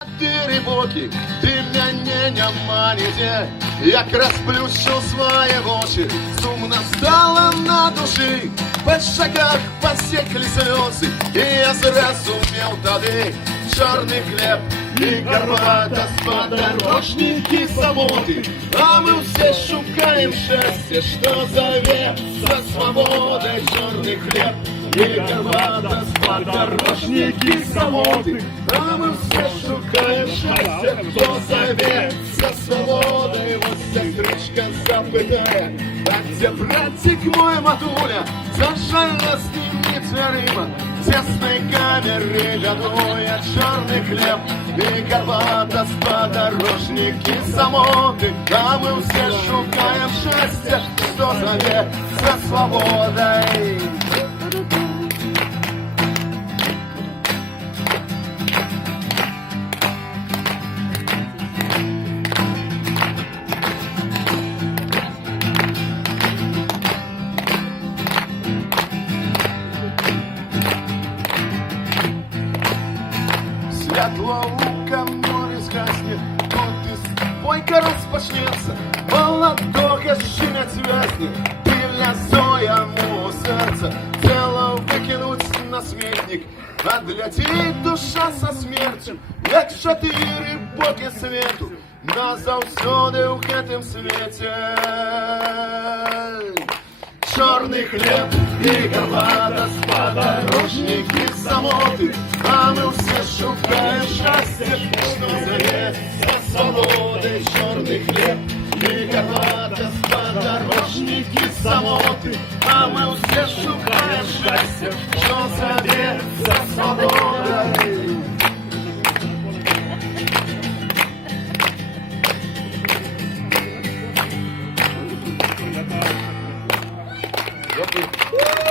Глибокий, ты меня не обманете. Як розплющив свої очі, сумно стало на душі, по шагах посекли сльози, і я зрозумів тоді, чорний хліб і гармата, сподорожники самоти, а ми все шукаем щастя, що зове за свободой. Чорний хліб і гармата, сподорожники самоти, а ми все шукаем щастя, що зове за свободой. Вот сестричка запитає, а где братик мой Матуля? Зажально с ним нетерпимо, в тесной камере ледуя. Черный хлеб и горбата, сподорожники самоты, а мы все шукаем счастья, что зовет за свободой. Світло у каморі згасне, тут і спойка розпочнеться, молодого щеня зв'язне, біля зояму серця, тіло викинуть на смітник, а для тієї душа со смертю, як чотири боки світу, назавсюди у гэтым світі. Чорний хліб і гармата, сподорожники самоти, а ми все шукаем щастя, що зове за свободой. Чорний хліб і гармата, сподорожники самоти, а ми все шукаем щастя, що зове за свободой. Дякую.